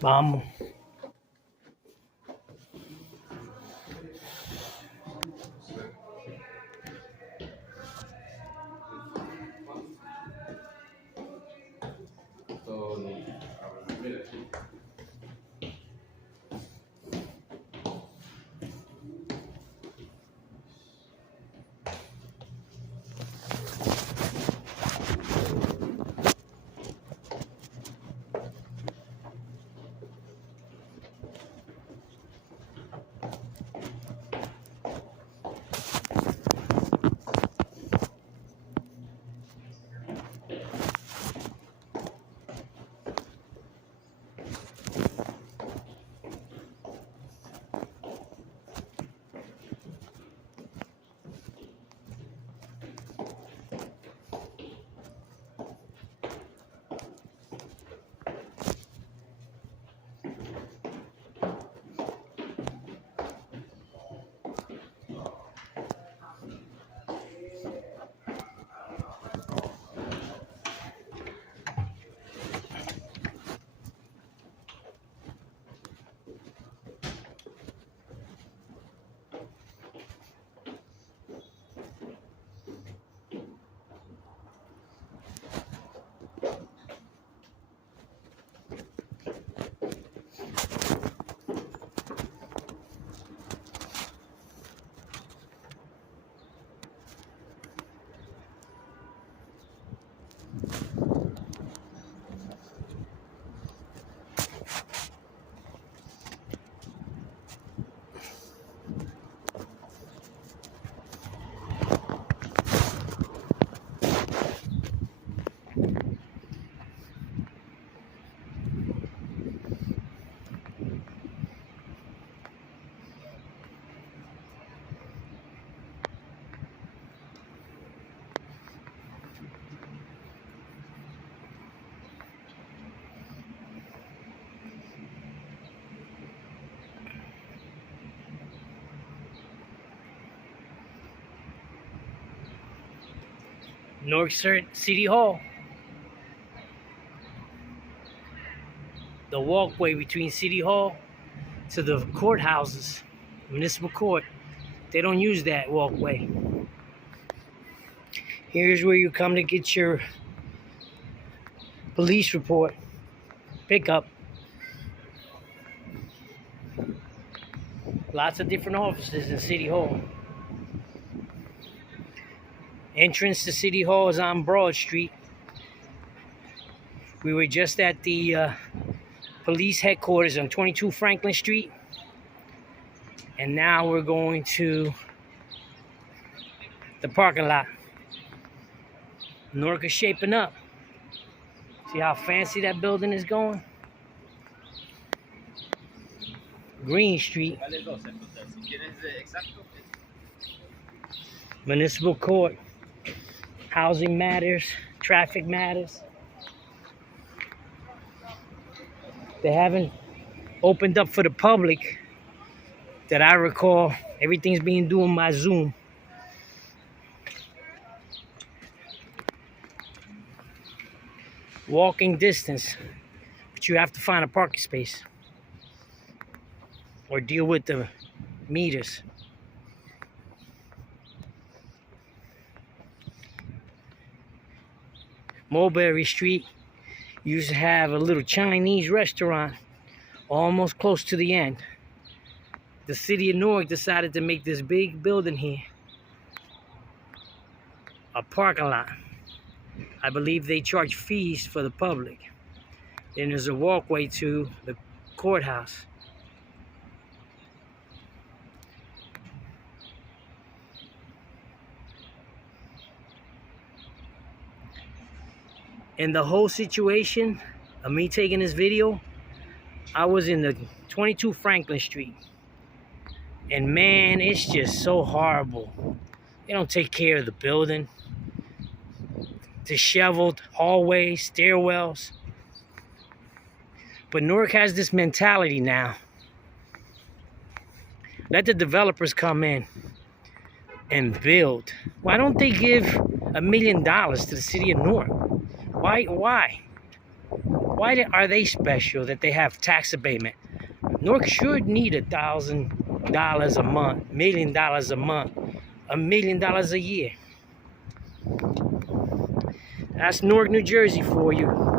Vamos. Newark City Hall. The walkway between City Hall to the courthouses, municipal court. They don't use that walkway. Here's where you come to get your police report, pickup. Lots of different offices in City Hall. Entrance to City Hall is on Broad Street. We were just at the police headquarters on 22 Franklin Street. And now we're going to the parking lot. Newark is shaping up. See how fancy that building is going? Green Street. Municipal Court. Housing matters. Traffic matters. They haven't opened up for the public that I recall. Everything's being done by Zoom. Walking distance, but you have to find a parking space or deal with the meters. Mulberry Street used to have a little Chinese restaurant almost close to the end. The city of Newark decided to make this big building here a parking lot. I believe they charge fees for the public. Then there's a walkway to the courthouse. And the whole situation of me taking this video, I was in the 22 Franklin Street. And man, it's just so horrible. They don't take care of the building. Disheveled hallways, stairwells. But Newark has this mentality now. Let the developers come in and build. Why don't they give $1 million to the city of Newark? Why? Why are they special that they have tax abatement? Newark should need $1,000 a month, $1 million a month, $1 million a year. That's Newark, New Jersey for you.